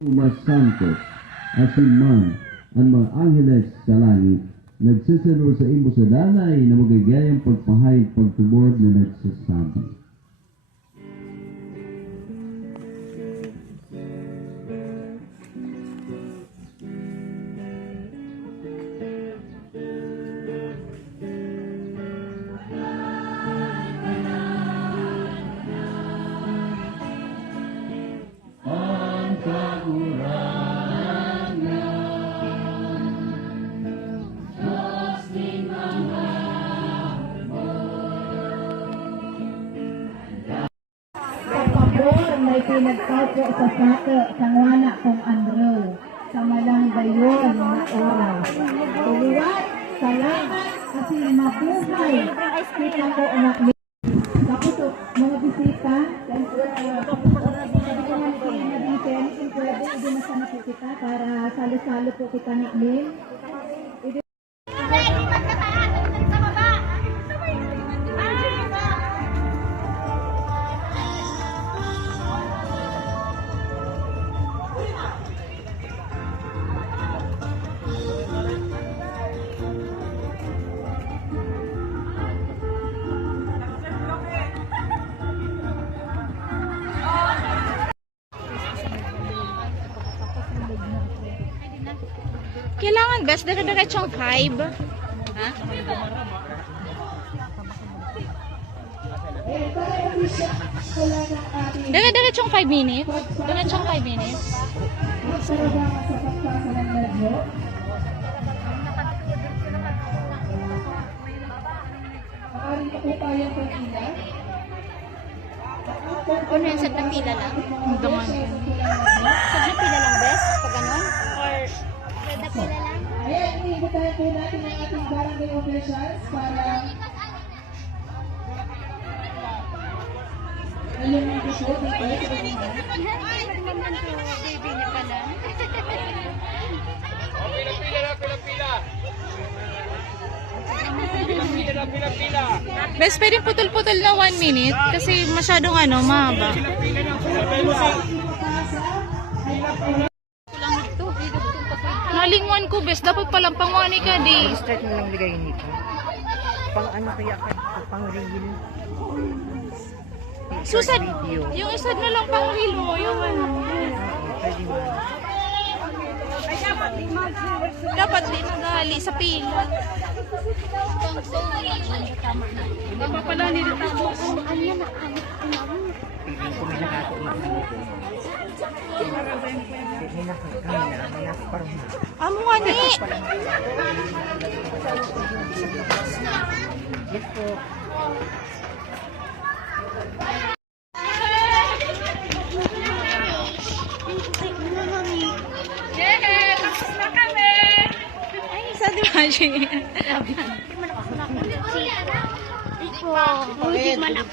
Mas Santos, asimman ang mga angeles sa langit, nagsisunod sa imo sa danay na magagayang pagpahayag pagtubod na nagsasabi. May pinagkaupo sa sate sa ngwana kong Andrew sa malang bayon na oras. Tuliwat, salamat, kasi mabuhay. Kita ko anak ni. Tapos mga bisita, sabi ko nga ito yung nabisen, kung pwede, idimasan po kita para salo-salo po kita ni Lynn. Kailangan best dire-diretsong 5. Ha? Dire-diretsong 5 minutes. Diretsong 5 minutes. Ano yan? Sad na pila lang? Daman. Sad na pila lang best? Pag ganon? Or sad na pila lang? Ayan, iniibutahan po natin ang ating barangay officials para ayun ang gusto ng Baby niya pala. Best, pwedeng putol-putol na 1 minute kasi masyadong mahaba. Nalinguan ko, best. Dapat palang pangwani ka, di. Start mo lang bigay nito. Pang ano kaya ka? Pang reel. Susad, yung isad na lang pang reel mo, yung ano. Pwede mo. Dapat di nagali sa pila. Baka pala nila tapo. Piling ko may nakatumak na ito. May nakakami na. May nakaparang na. Amo nga ni. Yes po. Sabi ba siya? Ito. Ulit, manak.